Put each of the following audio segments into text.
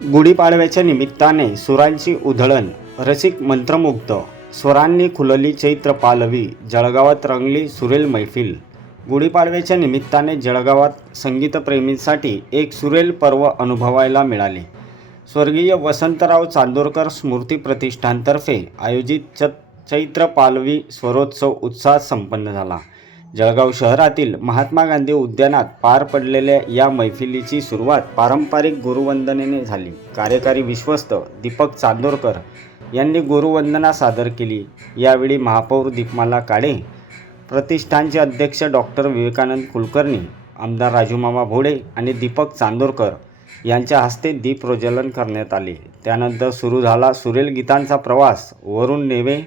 गुढीपाडव्याच्या निमित्ताने सुरांची उधळण, रसिक मंत्रमुग्ध, स्वरांनी खुलली चैत्र पालवी, जळगावात रंगली सुरेल मैफिल। गुढीपाडव्याच्या निमित्ताने जळगावात संगीतप्रेमींसाठी एक सुरेल पर्व अनुभवायला मिळाले। स्वर्गीय वसंतराव चांदोरकर स्मृती प्रतिष्ठानतर्फे आयोजित चैत्र पालवी स्वरोत्सव उत्साहात संपन्न झाला। जळगाव शहरातील महात्मा गांधी उद्यानात पार पडलेल्या या मैफिलीची सुरुवात पारंपरिक गुरुवंदनेने झाली। कार्यकारी विश्वस्त दीपक चांदोरकर यांनी गुरुवंदना सादर केली। यावेळी महापौर दीपमाला काळे, प्रतिष्ठानचे अध्यक्ष डॉक्टर विवेकानंद कुलकर्णी, आमदार राजूमामा भोळे आणि दीपक चांदोरकर यांच्या हस्ते दीप प्रज्वलन करण्यात आले। त्यानंतर सुरू झाला सुरेल गीतांचा प्रवास। वरुण नेवे,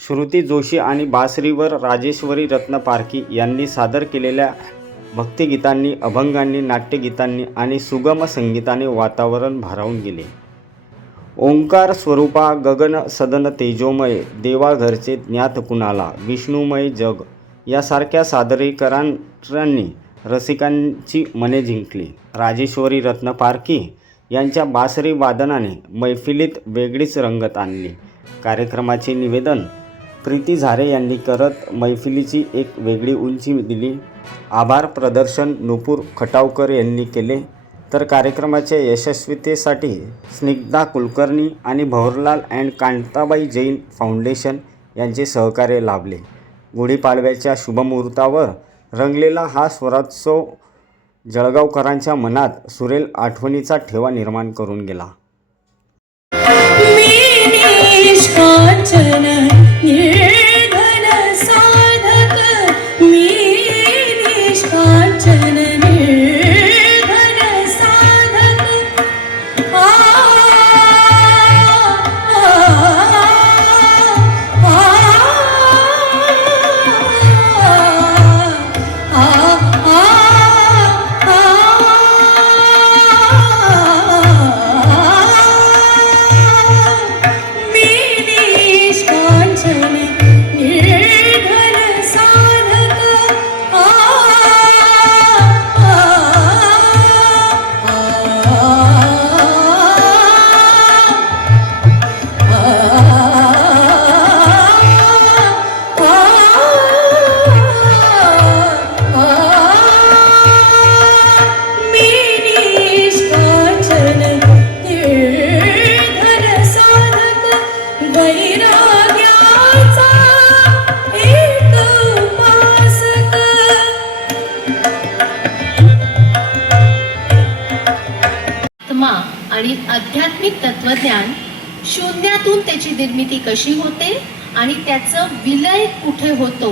श्रुती जोशी आणि बासरीवर राजेश्वरी रत्न पारखी यांनी सादर केलेल्या भक्तिगीतांनी, अभंगांनी, नाट्यगीतांनी आणि सुगम संगीताने वातावरण भारावून गेले। ओंकार स्वरूपा गगन सदन तेजोमय, देवा घरचे ज्ञात कुणाला, विष्णुमय जग यासारख्या सादरीकरणांनी रसिकांची मने जिंकली। राजेश्वरी रत्न पारखी यांच्या बासरी वादनाने मैफिलीत वेगळीच रंगत आणली। कार्यक्रमाचे निवेदन प्रीती झारे यांनी करत मैफिलीची एक वेगळी उंची दिली। आभार प्रदर्शन नुपूर खटावकर यांनी केले, तर कार्यक्रमाच्या यशस्वीतेसाठी स्निग्धा कुलकर्णी आणि भवरलाल अँड कांताबाई जैन फाउंडेशन यांचे सहकार्य लाभले। गुढीपाडव्याच्या शुभमुहूर्तावर रंगलेला हा स्वरोत्सव जळगावकरांच्या मनात सुरेल आठवणीचा ठेवा निर्माण करून गेला। आणि आध्यात्मिक तत्वज्ञान, शून्यातून त्याची निर्मिती कशी होते आणि त्याचं विलय कुठे होतो